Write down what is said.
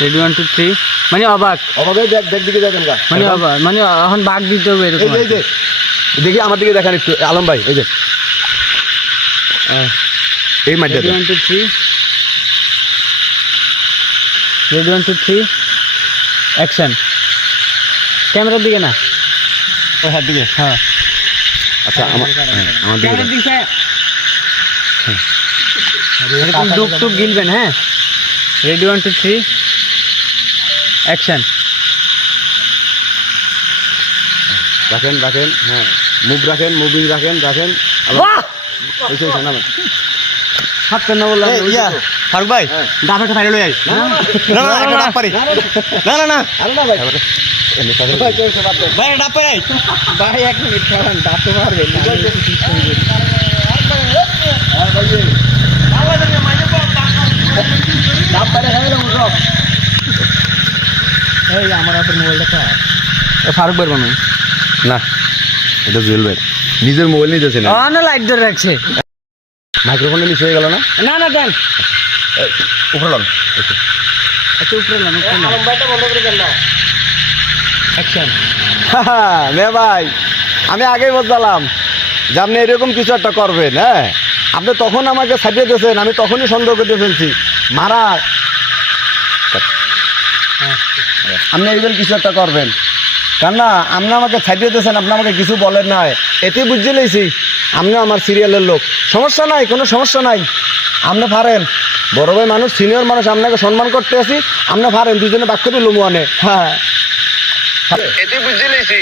ready 1 2 3 মানে অবাক দেখ দিকে দেখেন গা মানে অবাক মানে এখন বাঘ দিতে হবে এরকম এই যে দেখি আমার দিকে দেখেন একটু আলম ভাই এই যে এই মাঠটা রেডি 1 2 3 রেডি 1 2 3 অ্যাকশন ক্যামেরার দিকে না ওই হাত দিকে হ্যাঁ আচ্ছা আমার দিকে ক্যামেরার দিকে এরকম ডুব টুব গিলবেন হ্যাঁ রেডি 1 2 3 অ্যাকশন রাখেন হ্যাঁ মুভ রাখেন মুভিং রাখেন ওইসব না হাত না বললাম ফারুক ভাই ডাব একটা ফাইনাল আই না একটা ডাব পারি না আরে না ভাই ভাই ডাব পারি ভাই এক মিনিট খাওয়ান দাঁতে পারবেন ডাব পারি হ্যাঁ সব এই আমার হাতের মোবাইলটা ফারুক ভাই বানো না এটা জুয়েল ভাই নিজের মোবাইল নিতেছে না না লাইট ধরে রাখছে মাইক্রোফোনে মিস হয়ে গেল না না দেন উপরে লন আচ্ছা উপরে না মোবাইলটা বন্ধ করে দেন না অ্যাকশন মে ভাই আমি আগেই বললাম যে আপনি এরকম কিছু একটা করবেন হ্যাঁ আপনি তখন আমাকে ছাড়িয়ে দিয়েছেন আমি তখনই সন্দেহ করতে ফেলছি মারা আপনি এইবার কিছু একটা করবেন কেন না আপনি আমাকে ছাড়িয়ে দিয়েছেন আপনি আমাকে কিছু বলেন না এতেই বুঝে লেছি আপনি আমার সিরিয়ালের লোক সমস্যা নাই কোনো সমস্যা নাই আপনি পারেন বড় ভাই মানুষ সিনিয়র মানুষ আপনাকে সম্মান করতে আসি আপনি পারেন দুজনে বাক্য দিল মুয়ানে হ্যাঁ এতেই বুঝে লেছি